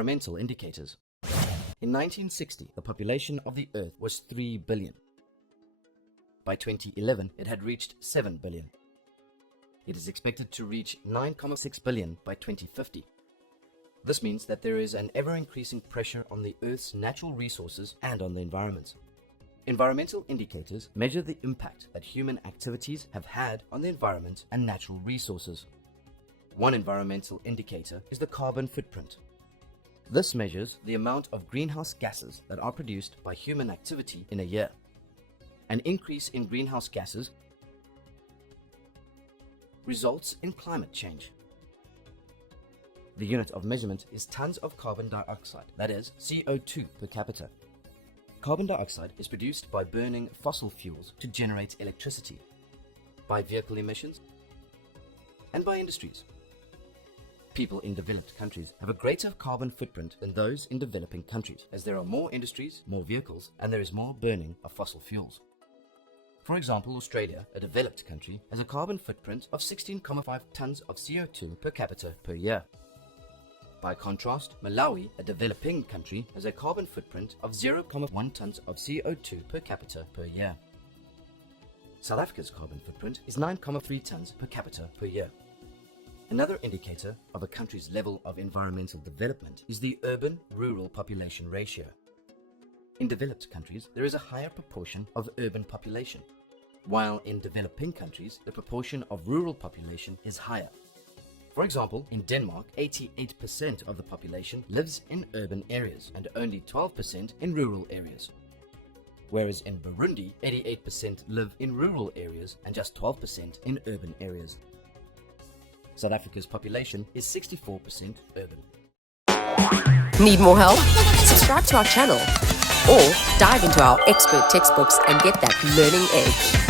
Environmental indicators. In 1960, the population of the Earth was 3 billion. By 2011, it had reached 7 billion. It is expected to reach 9.6 billion by 2050. This means that there is an ever-increasing pressure on the Earth's natural resources and on the environment. Environmental indicators measure the impact that human activities have had on the environment and natural resources. One environmental indicator is the carbon footprint. This measures the amount of greenhouse gases that are produced by human activity in a year. An increase in greenhouse gases results in climate change. The unit of measurement is tons of carbon dioxide, that is, CO2 per capita. Carbon dioxide is produced by burning fossil fuels to generate electricity, by vehicle emissions, and by industries. People in developed countries have a greater carbon footprint than those in developing countries, as there are more industries, more vehicles, and there is more burning of fossil fuels. For example, Australia, a developed country, has a carbon footprint of 16.5 tons of CO2 per capita per year. By contrast, Malawi, a developing country, has a carbon footprint of 0.1 tons of CO2 per capita per year. South Africa's carbon footprint is 9.3 tons per capita per year. Another indicator of a country's level of environmental development is the urban-rural population ratio. In developed countries, there is a higher proportion of urban population, while in developing countries, the proportion of rural population is higher. For example, in Denmark, 88% of the population lives in urban areas and only 12% in rural areas. Whereas in Burundi, 88% live in rural areas and just 12% in urban areas. South Africa's population is 64% urban. Need more help? Subscribe to our channel or dive into our expert textbooks and get that learning edge.